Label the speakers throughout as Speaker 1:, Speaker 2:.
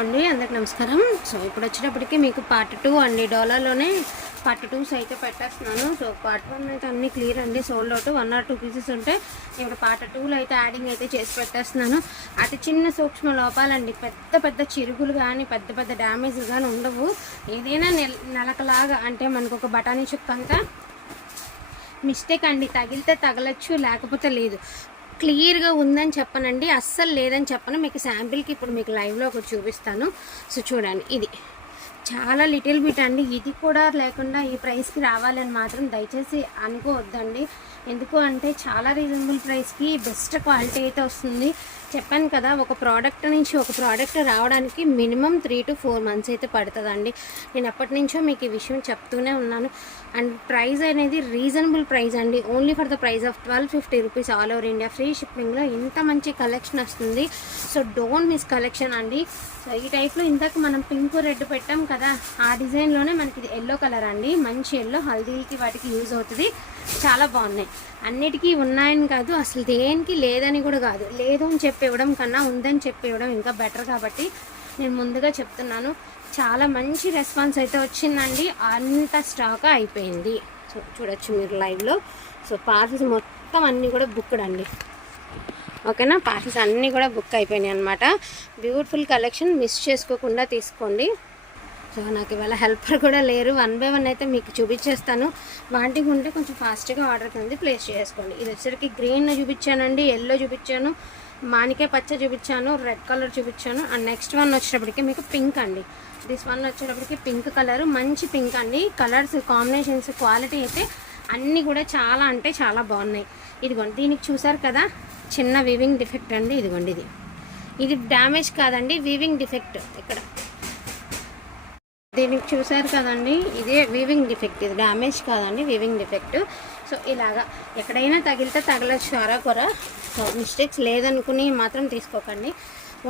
Speaker 1: అండి అందరికి నమస్కారం. సో ఇప్పుడు వచ్చేటప్పటికి మీకు పార్ట్ టూ అండి. డోలాలోనే పార్ట్ టూస్ అయితే పెట్టేస్తున్నాను. సో పార్ట్ వన్ అయితే అన్ని క్లియర్ అండి. Sold out one or two pieces ఉంటే ఇప్పుడు పార్ట్ టూలో అయితే యాడింగ్ అయితే చేసి పెట్టేస్తున్నాను. అతి చిన్న సూక్ష్మ లోపాలండి. పెద్ద పెద్ద చిరుగులు కానీ పెద్ద పెద్ద డ్యామేజ్లు కానీ ఉండవు. ఏదైనా నెల నెలకలాగా అంటే మనకు ఒక బఠానీ చుక్క అంతా మిస్టేక్ అండి. తగిలితే తగలచ్చు లేకపోతే లేదు. క్లియర్గా ఉందని చెప్పనండి. అస్సలు లేదని చెప్పను. మీకు శాంపిల్కి ఇప్పుడు మీకు లైవ్లో ఒకటి చూపిస్తాను. సో చూడండి ఇది చాలా లిటిల్ బిట్ అండి. ఇది కూడా లేకుండా ఈ ప్రైస్కి రావాలని మాత్రం దయచేసి అనుకోవద్దండి. ఎందుకు అంటే చాలా రీజనబుల్ ప్రైస్కి బెస్ట్ క్వాలిటీ అయితే వస్తుంది. చెప్పాను కదా ఒక ప్రోడక్ట్ నుంచి ఒక ప్రోడక్ట్ రావడానికి minimum three to four months అయితే పడుతుందండి. నేను ఎప్పటి నుంచో మీకు ఈ విషయం చెప్తూనే ఉన్నాను. అండ్ ప్రైస్ అనేది రీజనబుల్ ప్రైస్ అండి. Only for the price of twelve fifty rupees all over India free షిప్పింగ్లో ఇంత మంచి కలెక్షన్ వస్తుంది. సో డోంట్ మిస్ కలెక్షన్ అండి. సో ఈ టైప్లో ఇందాక మనం పింక్ రెడ్ పెట్టాం కదా ఆ డిజైన్లోనే మనకి ఇది ఎల్లో కలర్ అండి. మంచి ఎల్లో హల్దీకి వాటికి యూజ్ అవుతుంది. చాలా బాగున్నాయి. అన్నిటికీ ఉన్నాయని కాదు అసలు దేనికి లేదని కూడా కాదు. లేదు అని చెప్పివ్వడం కన్నా ఉందని చెప్పి ఇవ్వడం ఇంకా బెటర్ కాబట్టి నేను ముందుగా చెప్తున్నాను. చాలా మంచి రెస్పాన్స్ అయితే వచ్చిందండి. అంత స్టాక్ అయిపోయింది. సో చూడొచ్చు మీరు లైవ్లో సో పార్సల్స్ మొత్తం అన్నీ కూడా బుక్డ్ అండి. ఓకేనా? పార్సల్స్ అన్నీ కూడా బుక్ అయిపోయినాయి అనమాట బ్యూటిఫుల్ కలెక్షన్ మిస్ చేసుకోకుండా తీసుకోండి. సో నాకు ఇవాళ హెల్పర్ కూడా లేరు. వన్ బై వన్ అయితే మీకు చూపించేస్తాను. వాటికి ఉంటే కొంచెం ఫాస్ట్గా ఆర్డర్ కింద ప్లేస్ చేసుకోండి. ఇది వచ్చరికి గ్రీన్ చూపించానండి ఎల్లో చూపించాను మానికే పచ్చ చూపించాను రెడ్ కలర్ చూపించాను. అండ్ నెక్స్ట్ వన్ వచ్చేటప్పటికి మీకు పింక్ అండి. దిస్ వన్ వచ్చేటప్పటికి పింక్ కలర్ మంచి పింక్ అండి. కలర్స్ కాంబినేషన్స్ క్వాలిటీ అయితే అన్నీ కూడా చాలా అంటే చాలా బాగున్నాయి. ఇదిగోండి దీనికి చూసారు కదా చిన్న వీవింగ్ డిఫెక్ట్ అండి. ఇదిగోండి ఇది. ఇది డ్యామేజ్ కాదండి వీవింగ్ డిఫెక్ట్ ఇక్కడ దీనికి చూసారు కదండి ఇదే వీవింగ్ డిఫెక్ట్ ఇది డ్యామేజ్ కాదండి వీవింగ్ డిఫెక్ట్ సో ఇలాగా ఎక్కడైనా తగిలితే తగలచ్చు అరకొర సో మిస్టేక్స్ లేదనుకుని మాత్రం తీసుకోకండి.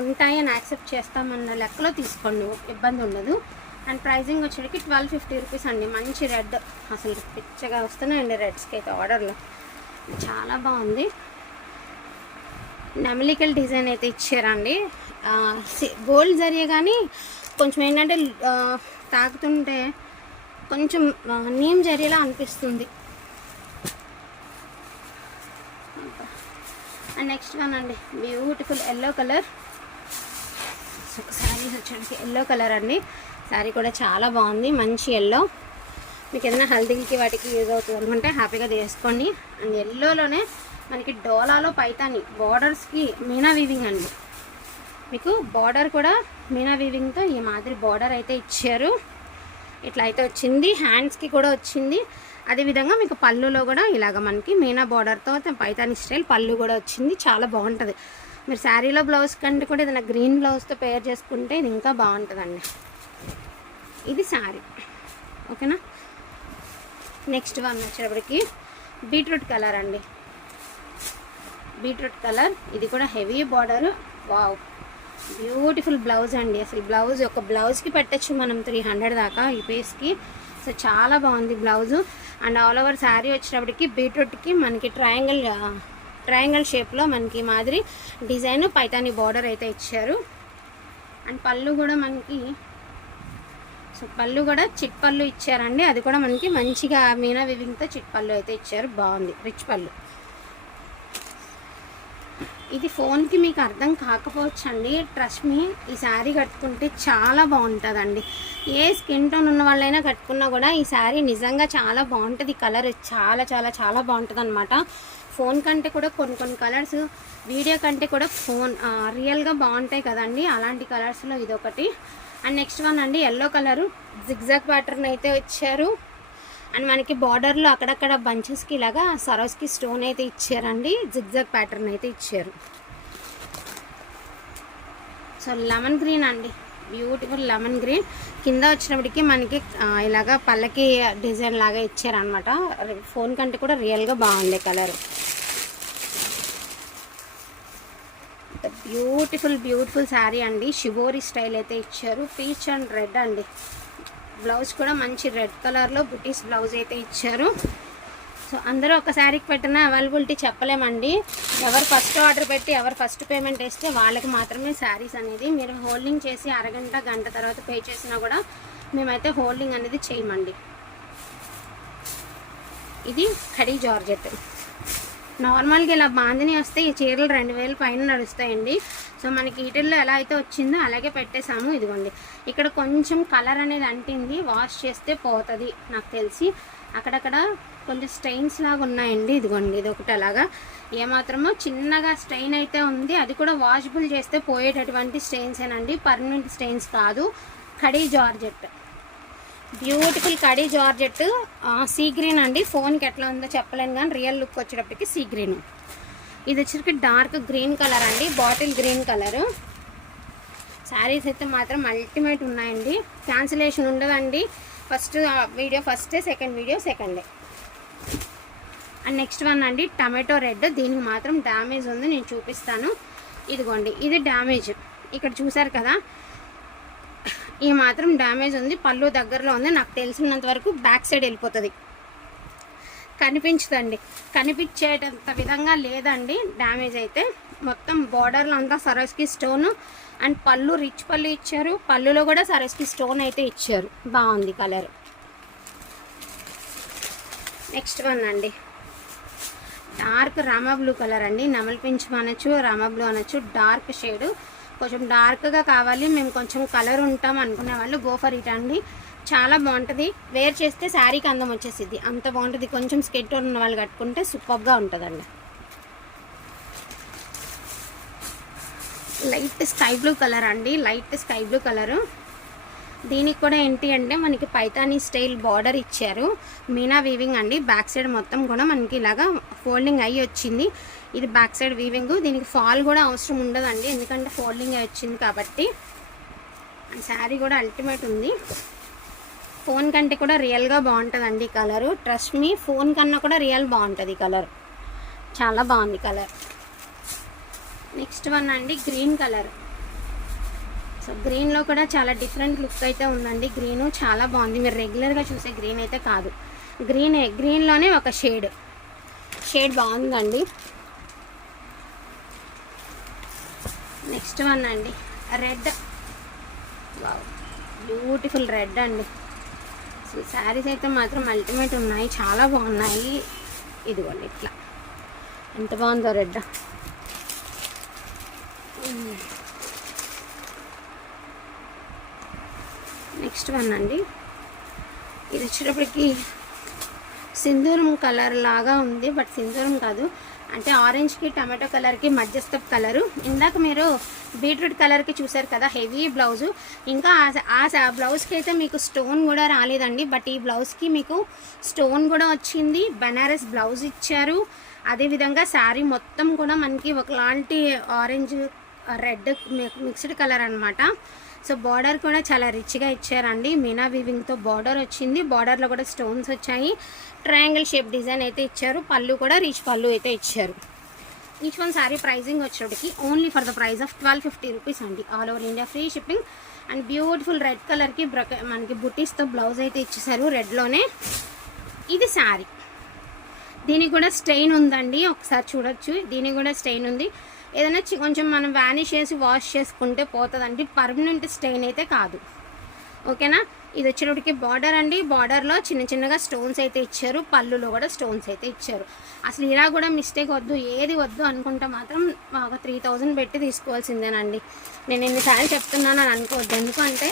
Speaker 1: ఉంటాయని యాక్సెప్ట్ చేస్తామన్న లెక్కలో తీసుకోండి ఇబ్బంది ఉండదు. అండ్ ప్రైజింగ్ వచ్చేటికి ట్వెల్వ్ ఫిఫ్టీ రూపీస్ అండి. మంచి రెడ్ అసలు పిచ్చగా వస్తున్నాయండి రెడ్స్కి అయితే ఆర్డర్లో చాలా బాగుంది. నెమలికల్ డిజైన్ అయితే ఇచ్చారండి. గోల్డ్ జరిగే కానీ కొంచెం ఏంటంటే తాగుతుంటే కొంచెం నీమ్ జరిగేలా అనిపిస్తుంది. అండ్ నెక్స్ట్ వన్ అండి బ్యూటిఫుల్ ఎల్లో కలర్ ఒక వచ్చేసి ఎల్లో కలర్ అండి. శారీ కూడా చాలా బాగుంది మంచి ఎల్లో మీకు ఏదైనా హల్దీకి వాటికి యూజ్ అవుతుంది అనుకుంటే హ్యాపీగా తీసుకోండి అండ్ ఎల్లోలోనే మనకి డోలాలో పైతాని బార్డర్స్కి మీనా వీవింగ్ అండి. మీకు బార్డర్ కూడా మీనా వీవింగ్తో ఈ మాదిరి బార్డర్ అయితే ఇచ్చారు. ఇట్లా అయితే వచ్చింది హ్యాండ్స్కి కూడా వచ్చింది. అదేవిధంగా మీకు పళ్ళులో కూడా ఇలాగ మనకి మీనా బార్డర్తో పైతాని స్టైల్ పళ్ళు కూడా వచ్చింది. చాలా బాగుంటుంది. మీరు శారీలో బ్లౌజ్ కంటే కూడా ఏదైనా గ్రీన్ బ్లౌజ్తో పేర్ చేసుకుంటే ఇది ఇంకా బాగుంటుందండి. ఇది శారీ ఓకేనా? నెక్స్ట్ వన్ వచ్చేటప్పటికి బీట్రూట్ కలర్ అండి. బీట్రూట్ కలర్ ఇది కూడా heavy border wow beautiful blouse అండి. అసలు బ్లౌజ్ ఒక బ్లౌజ్కి పెట్టచ్చు మనం త్రీ హండ్రెడ్ దాకా ఈ పేస్కి. సో చాలా బాగుంది blouse. And all over sari వచ్చేటప్పటికి బీట్రూట్కి మనకి ట్రయాంగిల్ ట్రయాంగిల్ షేప్లో మనకి మాదిరి డిజైన్ పైతాని బార్డర్ అయితే ఇచ్చారు. అండ్ పళ్ళు కూడా మనకి సో పళ్ళు కూడా చిట్ పళ్ళు ఇచ్చారండి. అది కూడా మనకి మంచిగా మీనా వివింగ్తో చిట్ పళ్ళు అయితే ఇచ్చారు. బాగుంది. రిచ్ పళ్ళు. ఇది ఫోన్కి మీకు అర్థం కాకపోవచ్చు అండి ట్రస్ట్ మీ ఈ శారీ కట్టుకుంటే చాలా బాగుంటుందండి. ఏ స్కిన్ టోన్ ఉన్న వాళ్ళైనా కట్టుకున్నా కూడా ఈ శారీ నిజంగా చాలా బాగుంటుంది. కలర్ చాలా చాలా చాలా బాగుంటుంది అనమాట ఫోన్ కంటే కూడా కొన్ని కొన్ని కలర్స్ వీడియో కంటే కూడా ఫోన్ రియల్గా బాగుంటాయి కదండి. అలాంటి కలర్స్లో ఇదొకటి. అండ్ నెక్స్ట్ వన్ అండి ఎల్లో కలరు జిగ్జాగ్ ప్యాటర్న్ అయితే ఇచ్చారు. అండ్ మనకి బార్డర్లో అక్కడక్కడ బంచెస్కి ఇలాగా సరోస్కి స్టోన్ అయితే ఇచ్చారండి. జిగ్జాగ్ ప్యాటర్న్ అయితే ఇచ్చారు. సో లెమన్ గ్రీన్ అండి. Beautiful lemon green. కింద వచ్చినప్పటికి మనకి ఇలాగా పళ్ళకి డిజైన్ లాగా ఇచ్చారనమాట ఫోన్ కంటే కూడా రియల్గా బాగుంది కలర్. బ్యూటిఫుల్ బ్యూటిఫుల్ శారీ అండి. షిబోరి స్టైల్ అయితే ఇచ్చారు. పీచ్ అండ్ రెడ్ అండి. బ్లౌజ్ కూడా మంచి రెడ్ కలర్లో బుటీస్ బ్లౌజ్ అయితే ఇచ్చారు. సో అందరూ ఒక శారీకి పెట్టిన అవైలబిలిటీ చెప్పలేమండి. ఎవరు ఫస్ట్ ఆర్డర్ పెట్టి ఎవరు ఫస్ట్ పేమెంట్ వేస్తే వాళ్ళకి మాత్రమే శారీస్ అనేది. మీరు హోల్డింగ్ చేసి అరగంట గంట తర్వాత పే చేసినా కూడా మేమైతే హోల్డింగ్ అనేది చేయమండి. ఇది ఖడీ జార్జెట్. నార్మల్గా ఇలా బాందిని వస్తే ఈ చీరలు రెండు వేల పైన నడుస్తాయండి. సో మనకి వీటిల్లో ఎలా అయితే వచ్చిందో అలాగే పెట్టేసాము ఇదిగోండి. ఇక్కడ కొంచెం కలర్ అనేది అంటింది వాష్ చేస్తే పోతుంది నాకు తెలిసి. అక్కడక్కడ కొంచెం స్టెయిన్స్ లాగా ఉన్నాయండి ఇదిగోండి. ఇది ఒకటి అలాగా. ఏమాత్రమో చిన్నగా స్టెయిన్ అయితే ఉంది. అది కూడా వాషబుల్ చేస్తే పోయేటటువంటి స్టెయిన్స్ ఏనండి. పర్మనెంట్ స్టెయిన్స్ కాదు. Khadi georgette. Beautiful khadi georgette. Sea green అండి. ఫోన్కి ఎట్లా ఉందో చెప్పలేను కానీ రియల్ లుక్ వచ్చేటప్పటికి సీ గ్రీన్ ఇది వచ్చరికి డార్క్ గ్రీన్ కలర్ అండి బాటిల్ గ్రీన్ కలర్ శారీస్ అయితే మాత్రం అల్టిమేట్ ఉన్నాయండి. క్యాన్సిలేషన్ ఉండదండి. First video first second video second and next one అండి టమాటో రెడ్ దీనికి మాత్రం డ్యామేజ్ ఉంది నేను చూపిస్తాను. ఇదిగోండి ఇది డ్యామేజ్ ఇక్కడ చూసారు కదా? ఈ మాత్రం డ్యామేజ్ ఉంది పళ్ళు దగ్గరలో ఉంది. నాకు తెలిసినంత వరకు బ్యాక్ సైడ్ వెళ్ళిపోతుంది. కనిపించదండి. కనిపించేటంత విధంగా లేదండి. డ్యామేజ్ అయితే మొత్తం బార్డర్లో అంతా సరస్కి స్టోన్ అండ్ పళ్ళు రిచ్ పళ్ళు ఇచ్చారు. పళ్ళులో కూడా సరస్కి స్టోన్ అయితే ఇచ్చారు. బాగుంది కలర్. నెక్స్ట్ వన్ అండి. డార్క్ రామా బ్లూ కలర్ అండి. నెమలి పింఛం అనొచ్చు రామా బ్లూ అనొచ్చు. Dark shade. కొంచెం డార్క్గా కావాలి. మేము కొంచెం కలర్ ఉంటాం అనుకునే వాళ్ళు గోఫర్ ఇట్ అండి చాలా బాగుంటుంది. వేర్ చేస్తే శారీకి అందం వచ్చేసిద్ది. అంత బాగుంటుంది. కొంచెం స్కెట్ ఉన్న వాళ్ళు కట్టుకుంటే సూపర్గా ఉంటుందండి. లైట్ స్కై బ్లూ కలర్ అండి. Light sky blue colour. దీనికి కూడా ఏంటి అంటే మనకి పైతానీ స్టైల్ బార్డర్ ఇచ్చారు. మీనా వీవింగ్ అండి. బ్యాక్ సైడ్ మొత్తం కూడా మనకి ఇలాగా ఫోల్డింగ్ అయ్యి వచ్చింది. ఇది బ్యాక్ సైడ్ వీవింగ్. దీనికి ఫాల్ కూడా అవసరం ఉండదండి. ఎందుకంటే ఫోల్డింగ్ అయ్యి వచ్చింది కాబట్టి. శారీ కూడా అల్టిమేట్ ఉంది. ఫోన్ కంటే కూడా రియల్గా బాగుంటుందండి ఈ కలరు ట్రస్ట్ మీ ఫోన్ కన్నా కూడా రియల్ బాగుంటుంది ఈ కలర్ చాలా బాగుంది కలర్ నెక్స్ట్ వన్ అండి గ్రీన్ కలర్ సో గ్రీన్లో కూడా చాలా డిఫరెంట్ లుక్ అయితే ఉందండి. గ్రీను చాలా బాగుంది. మీరు రెగ్యులర్గా చూసే గ్రీన్ అయితే కాదు. గ్రీనే గ్రీన్లోనే ఒక షేడ్ షేడ్ బాగుందండి. నెక్స్ట్ వన్ అండి రెడ్ బ్యూటిఫుల్ రెడ్ అండి. శారీస్ అయితే మాత్రం అల్టిమేట్ ఉన్నాయి. చాలా బాగున్నాయి. ఇదిగోండి ఇట్లా. ఎంత బాగుందో రెడ్. నెక్స్ట్ వన్ అండి. ఇది వచ్చేటప్పటికి సింధూరం కలర్ లాగా ఉంది బట్ సింధూరం కాదు. అంటే ఆరెంజ్కి టమాటో కలర్కి మధ్యస్థ కలరు ఇందాక మీరు బీట్రూట్ కలర్కి చూసారు కదా హెవీ బ్లౌజు. ఇంకా ఆ బ్లౌజ్కి అయితే మీకు స్టోన్ కూడా రాలేదండి బట్ ఈ బ్లౌజ్కి మీకు స్టోన్ కూడా వచ్చింది. బనారస్ బ్లౌజ్ ఇచ్చారు. అదేవిధంగా శారీ మొత్తం కూడా మనకి ఒకలాంటి ఆరెంజ్ రెడ్ మిక్స్డ్ కలర్ అనమాట సో బార్డర్ కూడా చాలా రిచ్గా ఇచ్చారండి. మీనా వీవింగ్తో బార్డర్ వచ్చింది. బార్డర్లో కూడా స్టోన్స్ వచ్చాయి. ట్రయాంగిల్ షేప్ డిజైన్ అయితే ఇచ్చారు. పళ్ళు కూడా రిచ్ పళ్ళు అయితే ఇచ్చారు. Each one sari pricing వచ్చేటికి only for the price of twelve fifty rupees అండి. All over India free shipping and beautiful red కలర్కి బ్రక మనకి బుటీస్తో బ్లౌజ్ అయితే ఇచ్చేసారు రెడ్లోనే ఇది శారీ దీనికి కూడా స్టెయిన్ ఉందండి. ఒకసారి చూడొచ్చు. దీనికి కూడా స్టెయిన్ ఉంది. ఏదైనా చి- కొంచెం మనం వ్యానిష్ చేసి వాష్ చేసుకుంటే పోతుందండి. పర్మనెంట్ స్టెయిన్ అయితే కాదు. ఓకేనా ఇది వచ్చేటప్పటికి బార్డర్ అండి బార్డర్లో చిన్న చిన్నగా స్టోన్స్ అయితే ఇచ్చారు. పళ్ళులో కూడా స్టోన్స్ అయితే ఇచ్చారు. అసలు ఇలా కూడా మిస్టేక్ వద్దు ఏది వద్దు అనుకుంటే మాత్రం ఒక త్రీ థౌజండ్ పెట్టి తీసుకోవాల్సిందేనండి. నేను ఎన్నిసార్లు చెప్తున్నాను అని అనుకోవద్దు. ఎందుకంటే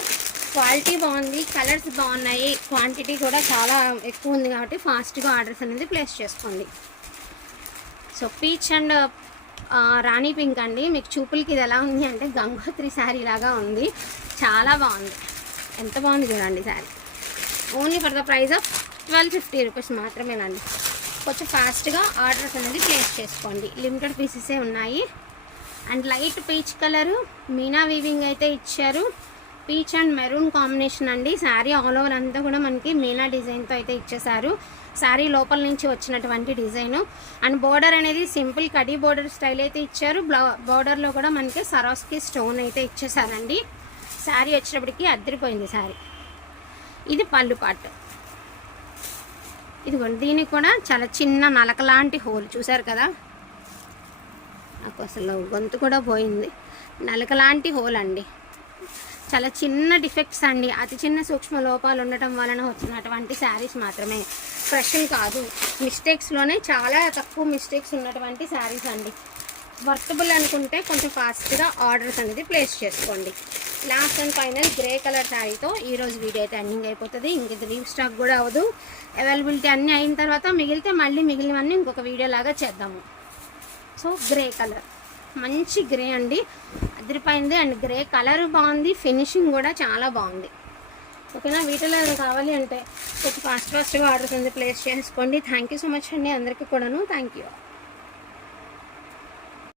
Speaker 1: క్వాలిటీ బాగుంది కలర్స్ బాగున్నాయి క్వాంటిటీ కూడా చాలా ఎక్కువ ఉంది కాబట్టి ఫాస్ట్గా ఆర్డర్స్ అనేది ప్లేస్ చేసుకోండి. So peach and rani pink అండి. మీకు చూపులకి ఇది ఎలా ఉంది అంటే గంగోత్రి శారీ లాగా ఉంది. చాలా బాగుంది. ఎంత బాగుంది చూడండి sari. Only for the price of twelve fifty rupees మాత్రమేనండి. కొంచెం ఫాస్ట్గా ఆర్డర్స్ అనేది ప్లేస్ చేసుకోండి. లిమిటెడ్ పీసెసే ఉన్నాయి. And light peach colour Meena weaving అయితే ఇచ్చారు. పీచ్ అండ్ మెరూన్ కాంబినేషన్ అండి. శారీ ఆల్ ఓవర్ అంతా కూడా మనకి మీనా డిజైన్తో అయితే ఇచ్చేసారు శారీ లోపల నుంచి వచ్చినటువంటి డిజైన్ అండ్ బోర్డర్ అనేది సింపుల్ కడీ బోర్డర్ స్టైల్ అయితే ఇచ్చారు. బ్లౌ బోర్డర్లో కూడా మనకి సరాస్కి స్టోన్ అయితే ఇచ్చేసారండి శారీ వచ్చేటప్పటికి అద్దరిపోయింది శారీ ఇది పళ్ళు పాటు. ఇదిగోండి దీనికి కూడా చాలా చిన్న నలక లాంటి హోల్ చూసారు కదా? నాకు అసలు గొంతు కూడా పోయింది. నలక లాంటి హోల్ అండి. చాలా చిన్న డిఫెక్ట్స్ అండి. అతి చిన్న సూక్ష్మ లోపాలు ఉండటం వలన వచ్చినటువంటి శారీస్ మాత్రమే. ఫ్రెషన్ కాదు. మిస్టేక్స్లోనే చాలా తక్కువ మిస్టేక్స్ ఉన్నటువంటి శారీస్ అండి. వర్తబుల్ అనుకుంటే కొంచెం ఫాస్ట్గా ఆర్డర్స్ అనేది ప్లేస్ చేసుకోండి. Last and final grey colour శారీతో ఈరోజు వీడియో అయితే ఎండింగ్ అయిపోతుంది. ఇంక ఇది రీవ్ స్టాక్ కూడా అవ్వదు. అవైలబిలిటీ అన్నీ అయిన తర్వాత మిగిలితే మళ్ళీ మిగిలినవన్నీ ఇంకొక వీడియో లాగా చేద్దాము. సో గ్రే కలర్ మంచి గ్రే అండి. అదిరిపోయింది అండ్ గ్రే కలర్ బాగుంది. ఫినిషింగ్ కూడా చాలా బాగుంది. ఓకేనా? వీటిలో ఏమైనా కావాలి అంటే కొంచెం ఫాస్ట్ ఫాస్ట్గా ఆర్డర్స్ అనేది ప్లేస్ చేసుకోండి. థ్యాంక్ యూ సో మచ్ అండి అందరికీ కూడాను. Thank you